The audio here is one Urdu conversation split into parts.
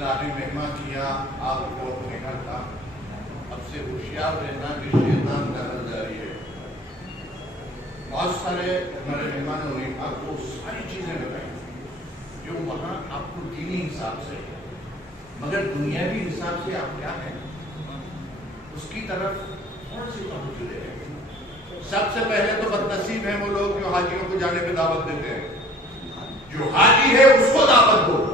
اللہ نے مہمان کیا آپ کو اپنے گھر کا، اب سے ہوشیار رہنا کہ شیطان دخل جاری ہے۔ بہت سارے ہمارے مہمانوں نے آپ کو ساری چیزیں بتائی جو وہاں آپ کو دینی حساب سے ہے، مگر دنیاوی حساب سے آپ کیا ہیں اس کی طرف تھوڑا سی توجہ دے رہے ہیں۔ سب سے پہلے تو بد نصیب ہیں وہ لوگ جو حاجیوں کو جانے پہ دعوت دیتے ہیں۔ جو حاجی ہے اس کو دعوت دو،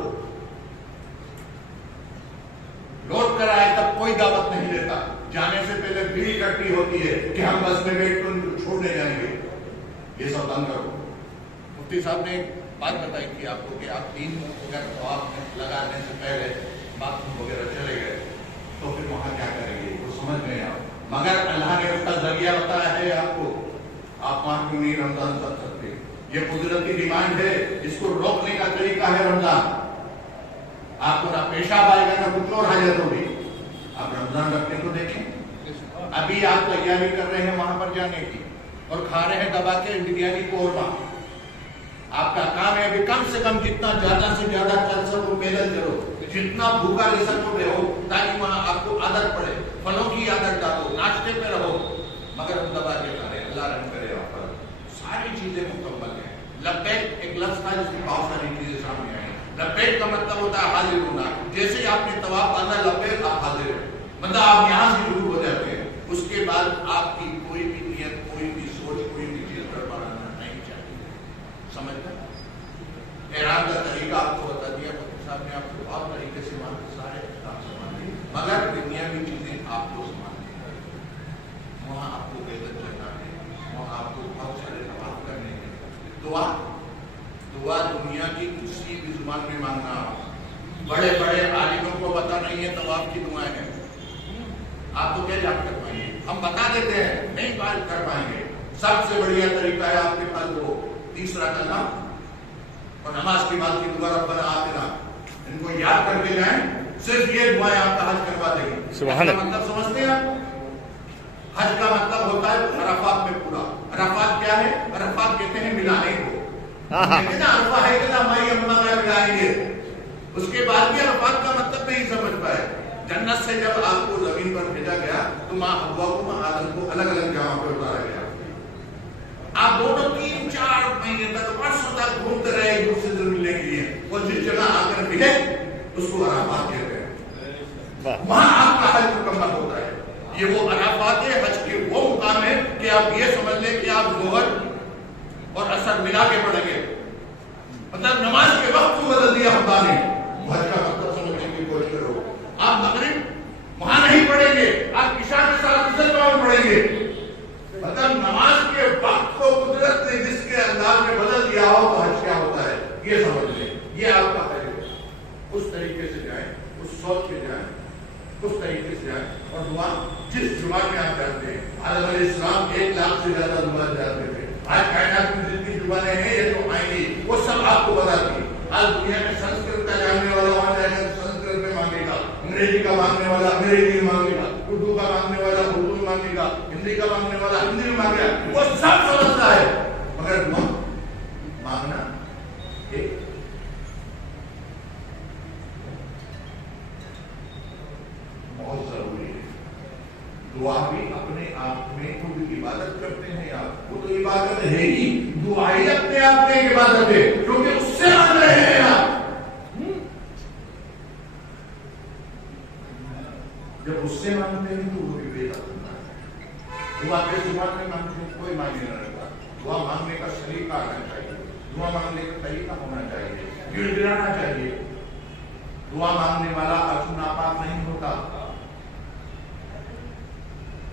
لوٹ کر آئے تب کوئی دعوت نہیں دیتا، جانے سے پہلے بھیڑ اکٹھی ہوتی ہے کہ ہم بس میں بیٹھ کر ان کو چھوڑنے جائیں گے، یہ سب بند کرو۔ مفتی صاحب نے ایک بات بتائی تھی آپ کو کہ آپ 3 اگر طواف لگانے سے پہلے باتھ روم وغیرہ چلے گئے تو پھر وہاں کیا کریں گے، وہ سمجھ گئے آپ، مگر اللہ نے اس کا ذریعہ بتایا ہے آپ کو، آپ وہاں کیوں نہیں رمضان رکھ سکتے؟ یہ قدرتی ڈیمانڈ ہے، اس کو روکنے کا طریقہ ہے رمضان۔ آپ کو نہ پیشاب آئے گا نہ کچھ اور حاجت ہوگی، آپ رمضان رکھنے کو دیکھیں۔ ابھی آپ تیاری کر رہے ہیں وہاں پر جانے کی اور کھا رہے ہیں دبا کے بریانی قورمہ، آپ کا کام ہے ابھی کم سے کم جتنا زیادہ سے زیادہ چل سکو پیدل چلو، جتنا بھوکا لے سکو رہو، تاکہ وہاں آپ کو عادت پڑے، پھلوں کی عادت ڈالو، ناشتے پہ رہو، مگر ہم دبا کے کھا رہے ہیں۔ اللہ رحم کرے آپ پر، ساری چیزیں مکمل ہیں۔ لبیک ایک لفظ تھا جس میں بہت ساری چیزیں سامنے آئی۔ لبیک کا مطلب ہوتا ہے حاضر ہونا، جیسے ہی آپ نے طواف باندھا لبیک آپ حاضر ہیں، مطلب آپ یہاں سے شروع ہو جاتے ہیں، اس کے بعد آپ کی کوئی بھی نیت، کوئی بھی سوچ، کوئی بھی چیز گڑبڑانا نہیں چاہیے۔ سمجھ گئے؟ احرام کا طریقہ آپ کو بتا دیا، مفتی صاحب نے آپ کو بہت طریقے سے سارے احکام سنبھالے، مگر دنیاوی چیزیں آپ کو سنبھالنی ہے۔ وہاں آپ کو پیدل چلنا ہے، وہاں آپ کو بہت سارے طواف کرنے ہیں۔ دعا دنیا کی کسی بھی زبان میں مانگنا، بڑے بڑے عالموں کو پتہ نہیں ہے طواف کی دعائیں ہیں، آپ کو کیا یاد کر پائیں گے؟ ہم بتا دیتے ہیں، نہیں بات کر پائیں گے۔ سب سے بڑھیا طریقہ ہے آپ کے پاس وہ تیسرا کلمہ اور نماز کے بعد کی دعا ربنا آتنا، ان کو یاد کر کے جائیں، صرف یہ دعائیں آپ کا حج کروا دیں گے۔ سبحان اللہ۔ مطلب سمجھتے ہیں آپ؟ حج کا مطلب ہوتا ہے عرفات میں پورا۔ عرفات کیا ہے؟ عرفات کہتے ہیں ملانے کو، کتنا عرفہ ہے کتنا مائی اماں میں ملائیں گے، اس کے بعد بھی عرفات کا مطلب نہیں سمجھ پائے۔ جنت سے جب آپ کو زمین پر بھیجا گیا تو ماں حوا کو ماں آدم کو الگ الگ جگہوں پہ اتارا گیا، آپ دونوں 3-4 مہینے تک برسوں تک گھومتے رہے ایک دوسرے سے ملنے کے لیے، وہ جس جگہ آ کر ملے اس کو عرفات کہتے ہیں، وہاں آپ کا حج مکمل ہوتا ہے۔ یہ وہ عرفات ہے، حج کے وہ مقام ہے کہ آپ یہ سمجھ لیں کہ آپ ظہر اور عصر ملا کے پڑھیں گے، مطلب نماز کے وقت کو بدل دیا خدا نے۔ حج کا مطلب سمجھنے کی کوشش کرو، آپ مغرب وہاں نہیں پڑھیں گے، آپ عشاء کے ساتھ مسلمان پڑھیں گے، مطلب نماز کے وقت کو قدرت نے جس کے انداز میں بدل دیا ہو تو حج کیا ہوتا ہے یہ سمجھ لیں، یہ آپ کا حج ہے۔ اس طریقے سے جائیں، اس سوچ کے جائیں، اس طریقے سے جائیں، اور دعا جس زبان میں آپ جانتے ہیں، آدم علیہ السلام 1 لاکھ سے زیادہ زبان جانتے تھے، آج کائنات میں جتنی زبانیں ہیں یہ جو آئیں گی وہ سب آپ کو بتا دی۔ آج دنیا میں سنسکرت کا جاننے والا وہاں جائے گا سنسکرت میں مانگے گا، انگریزی کا مانگنے والا انگریزی میں مانگے گا، اردو کا مانگنے والا اردو میں مانگے گا، ہندی کا مانگنے والا ہندی میں مانگے گا، وہ سب سمجھتا ہے، مگر دعا مانگنا ایک بہت ضروری ہے۔ دعا بھی اپنے آپ میں خود عبادت کرتے ہیں آپ، وہ تو عبادت ہے ہی، دعا ہی اپنے آپ میں عبادت ہے کیونکہ اس سے مانگ رہے ہیں آپ۔ جب اس سے مانگتے ہیں تو وہ بھی بیدار ہوتا ہے۔ دعا کے زبان میں مانگتے ہیں کوئی معنی نہ رہتا، دعا مانگنے کا سلیقہ آنا چاہیے، دعا مانگنے کا طریقہ ہونا چاہیے، گڑ گڑانا چاہیے۔ دعا مانگنے والا اجو ناپاک نہیں ہوتا،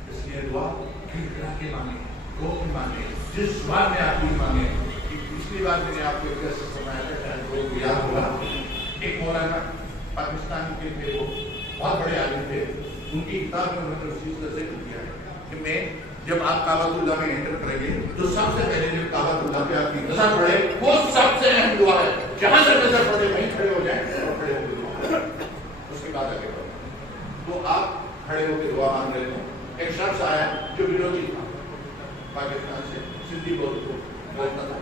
اس لیے دعا گڑ کے مانگے، رو کے مانگے، جس زبان میں آپ کی مانگے۔ پچھلی بار میں نے آپ کو ایک جیسے سنایا تھا، شاید لوگوں کو یاد ہوگا، ایک مولانا پاکستان کے تھے، وہ بہت بڑے عالم تھے، ان کی کتاب میں انہوں نے اس چیز کا ذکر کیا کہ میں جب آپ کعبۃ اللہ میں انٹر کریں گے تو سب سے پہلے جب کعبۃ اللہ پہ آپ کی نظر پڑے وہ سب سے اہم دعا ہے، جہاں سے نظر پڑے وہیں کھڑے ہو جائیں اور کھڑے ہو کے دعا، اس کے بعد آگے بڑھیں۔ تو آپ کھڑے ہو کے دعا مانگ رہے ہیں، ایک شخص آیا جو بلوچی تھا، پاکستان سے سندھی بولتا تھا،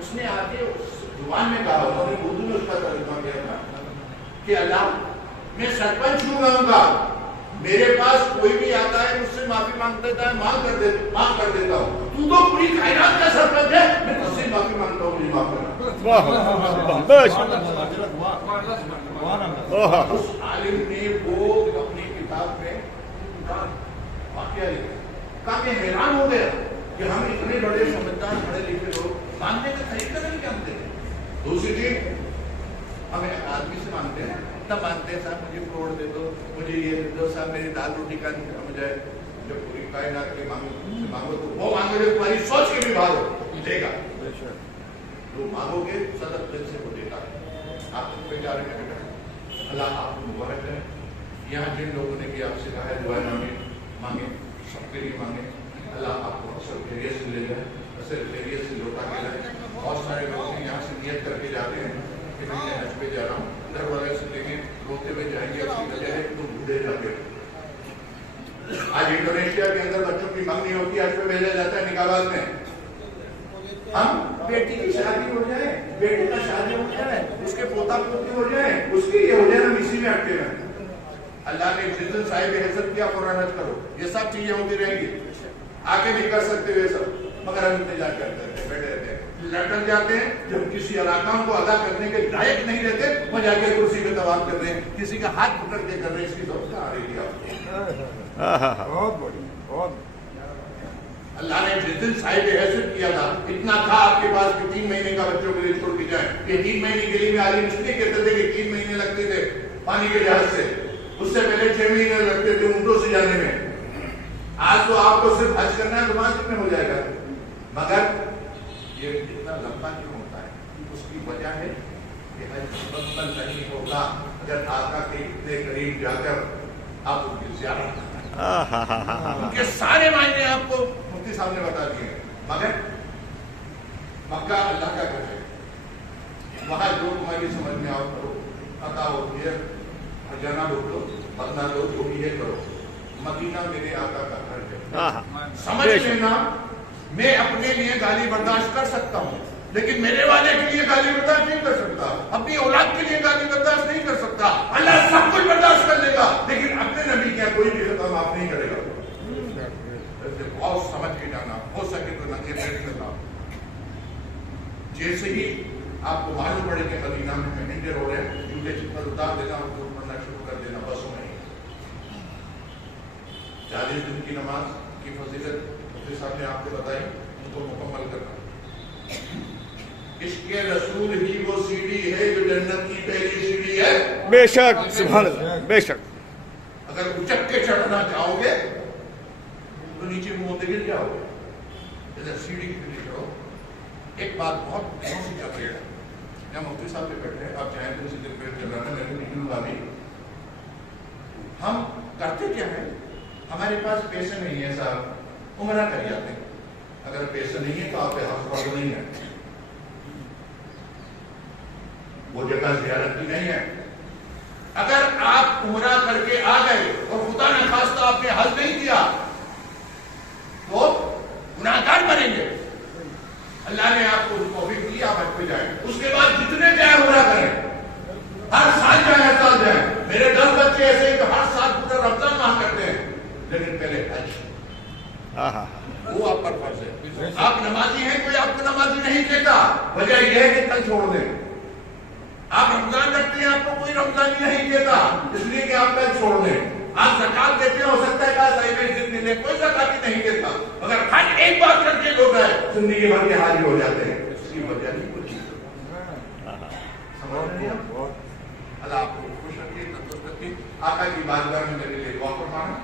اس نے آ کے اس زبان میں کہا، انہوں نے اردو میں اس کا ترجمہ کیا تھا کہ اللہ میں سرپنچ ہوں گاؤں کا، میرے پاس کوئی بھی آتا ہے مجھ سے معافی مانگ دیتا ہے، معاف کر دیتا ہوں، تو پوری کائنات کا سرپنچ ہے، میں تجھ سے معافی مانگتا ہوں، مجھے معاف کرنا۔ اس عالم نے وہ اپنی کتاب میں واقعہ لکھا، کہا کہ حیران ہو گیا کہ ہم اتنے بڑے سمجھدار پڑھے لکھے لوگ مانگنے کا طریقہ نہیں جانتے ہیں۔ دوسری چیز، ہمیں آدمی سے مانگتے ہیں تب مانگتے ہیں صاحب مجھے کروڑ دے دو، مجھے یہ دے دو، صاحب میری دال روٹی کا ہو جائے۔ جب پوری کائنات کے مانگو تو وہ مانگو جو تمہاری سوچ کے بھی باہر ہو، دے گا۔ جو مانگو گے صدق دل سے وہ دیتا ہے۔ آپ کو پہ جا رہے ہیں، اللہ آپ کو مبارک ہے۔ یہاں جن لوگوں نے بھی آپ سے کہا ہے دعائیں مانگے، سب کے لیے مانگے، اللہ آپ کو سب خیریت سے لے جائے، صرف خیریت سے لوٹا کے لائے۔ بہت سارے لوگ یہاں سے نیت کر کے جاتے ہیں کہ میں حج پہ جا رہا ہوں، در والے سے دیکھیں روتے ہوئے جائیں گے، اپنی وجہ ہے تو بوڑھے جاتے ہیں۔ آج انڈونیشیا کے اندر بچوں کی منگنی ہوتی ہے، حج پہ بھیجا جاتا ہے نکاح بعد میں۔ ہم بیٹی کی شادی ہو جائے، بیٹے کا شادی ہو جائے، اس کے پوتا پوتی ہو جائے، اس کی یہ ہو جائے، ہم اسی میں اٹکے رہتے ہیں۔ اللہ نے جس دن صاحب حضرت کیا قرآن حج کرو، یہ سب چیزیں ہوتی رہیں گی، آگے نہیں کر سکتے ہوئے سب، مگر ہم انتظار کرتے رہتے ہیں، بیٹھے رہتے ہیں، لٹک جاتے ہیں۔ جب کسی اراکام کو ادا کرنے کے لائق نہیں رہتے، وہ جا کے کرسی پہ طواف کر رہے ہیں، کسی کا ہاتھ پکڑ کے کر رہے ہیں، اس کی سب سے آ رہی ہے۔ بہت بڑی، بہت اللہ نے جس دن صاحب حیثیت کیا تھا، اتنا تھا آپ کے پاس کہ 3 مہینے کا بچوں کے لیے چھوڑ کے جائیں، کہ 3 مہینے کے لیے بھی عالم اس لیے کہتے تھے کہ 3 مہینے لگتے تھے پانی کے جہاز سے، اس سے پہلے 6 مہینے لگتے تھے اونٹوں سے جانے میں۔ آج تو آپ کو صرف حج کرنا ہے تو 5 دن میں ہو جائے گا، مگر یہ اتنا لمبا کیوں ہوتا ہے؟ اس کی وجہ ہے کہ حج مکمل نہیں ہوگا اگر آقا کے اتنے قریب جا کر آپ ان کی زیارت کریں۔ ان کے سارے معنی آپ کو مفتی صاحب نے بتا دیے، مگر مکہ اللہ کا گھر ہے، وہاں جو تمہاری سمجھ میں آؤ کرو، عطا ہوتی ہے، ہرجانہ لوگ لو، بدنا لو، جو بھی ہے کرو۔ مدینہ میرے آقا کا گھر ہے۔ سمجھ لینا، میں اپنے لیے گالی برداشت کر سکتا ہوں، لیکن میرے والے کے لیے گالی برداشت نہیں کر سکتا، اپنی اولاد کے لیے گالی برداشت نہیں کر سکتا۔ اللہ سب کچھ برداشت کر لے گا، لیکن اپنے نبی کیا کوئی بھی خطا معاف نہیں کرے گا۔ بہت سمجھ کے جانا، ہو سکے تو ننگے پیٹ کرنا۔ جیسے ہی آپ کو معلوم پڑے کہ مدینہ میں مہنگے ہو رہے ہیں، جوتے چپل اتار دینا، ان کو پڑھنا شروع کر دینا، بسوں میں 40 دن کی نماز کی فضیلت مفتی صاحب نے آپ کو بتائی، ان کو مکمل کرنا۔ عشق رسول ہی وہ سیڑھی ہے جو جنت کی پہلی سیڑھی ہے۔ بے شک، سبحان اللہ، بے شک۔ اگر اچک کے چڑھنا چاہو گے تو نیچے منہ ہوتے گر جاؤ گے، ادھر سیڑھی کی طرف چڑھو۔ ایک بات بہت دنوں سے چل رہی ہے، یہاں مفتی صاحب پہ بیٹھے ہیں، آپ چاہیں تو اسی دن پیٹ چل رہا ہے، میں نے نہیں لوں گی۔ ہم کرتے کیا ہیں؟ ہمارے پاس پیسے نہیں ہے صاحب، عمرہ کر جاتے ہیں۔ اگر پیسے نہیں ہے تو آپ کے حق فرض نہیں ہے، وہ جگہ زیارت کی نہیں ہے۔ اگر آپ عمرہ کر کے آ گئے اور خدا نہ خواستہ آپ نے حج نہیں کیا تو گناہگار بنیں گے۔ اللہ نے آپ کو توفیق دی، آپ حج پہ جائیں، اس کے بعد جتنے جائیں عمرہ کریں، ہر سال جائیں، ہر سال جائیں۔ میرے 10 بچے ایسے ہیں کہ ہر سال پورا رمضان ماہ کرتے ہیں، لیکن پہلے حج وہ آپ پر فرض ہے۔ آپ نمازی ہیں، کوئی آپ کو نمازی نہیں کہتا، وجہ یہ ہے کہ کل چھوڑ دیں۔ آپ رمضان رکھتے ہیں، آپ کو کوئی رمضانی نہیں کہتا، اس لیے کہ آپ کل چھوڑ دیں۔ آپ زکات دیتے ہیں، ہو سکتا ہے کہ صحیح میں عزت ملے، کوئی زکاتی نہیں دیتا، مگر حج ایک بار کر کے لوگ ہیں زندگی بھر کے حاجی ہو جاتے ہیں، اس کی وجہ نہیں کچھ۔ سمجھ رہے ہیں آپ؟ اللہ آپ کو خوش رکھے، تندرست رکھے، آقا کی بارگاہ میں میرے لیے دعا فرمانا،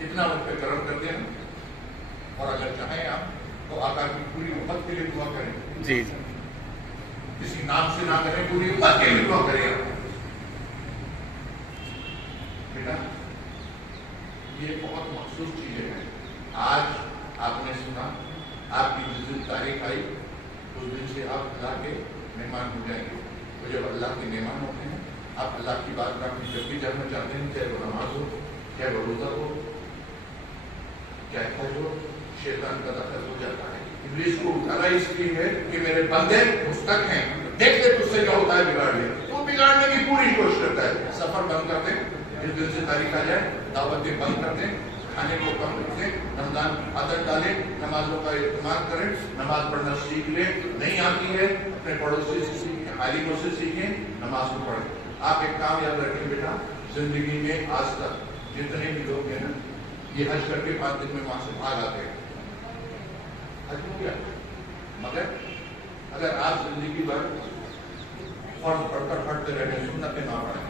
اتنا وقت پہ کرم کر دیں، اور اگر چاہیں آپ تو آقا کی پوری امت کے لیے دعا کریں۔ جی کسی نام سے نہ کریں، پوری امت کے لیے دعا کریں۔ بیٹا یہ بہت مخصوص چیزیں ہیں۔ آج آپ نے سنا، آپ کی جس دن تاریخ آئی اس دن سے آپ اللہ کے مہمان ہو جائیں گے۔ تو جب اللہ کے مہمان ہوتے ہیں، آپ اللہ کی بارگاہ میں جب بھی جانا چاہتے ہیں، چاہے وہ نماز ہو، چاہے وہ روزہ ہو، چاہے حج ہو، شیطان کا دخل ہو جاتا ہے۔ ابلیس کو اٹھانا اس لیے ہے کہ میرے بندے مستق ہیں، دیکھ لے تجھ سے کیا ہوتا ہے، بگاڑ لے، تو بگاڑنے کی پوری کوشش کرتا ہے. سفر بند کر دیں, جس دن سے تاریخ آ جائے دعوتیں بند کر دیں, کھانے کو کم رکھیں, رمضان عادت ڈالیں, نمازوں کا اہتمام کریں, نماز پڑھنا سیکھ لیں. نہیں آتی ہے اپنے پڑوسی سے سیکھیں, عالموں سے سیکھیں, نماز کو پڑھیں. آپ ایک کام یاد رکھیں بیٹا, زندگی میں آج تک جتنے بھی لوگ ہیں نا, یہ حج کر کے 5 دن میں وہاں سے بھاگ آتے ہیں. حج ہو گیا, مگر اگر آپ زندگی بھر فرض پڑھ کر پڑھتے رہے, سنتیں نہ پڑھیں,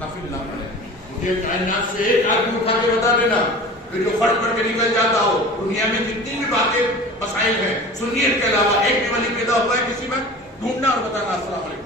نفل نہ پڑھیں, مجھے کائنات سے ایک آدمی اٹھا کے بتا دینا کہ جو فرض پڑھ کے نکل جاتا ہو. دنیا میں جتنی بھی باتیں مسائل ہیں سنیت کے علاوہ, ایک بھی ولی پیدا ہوا ہے کسی میں, ڈھونڈنا اور بتانا. السلام علیکم.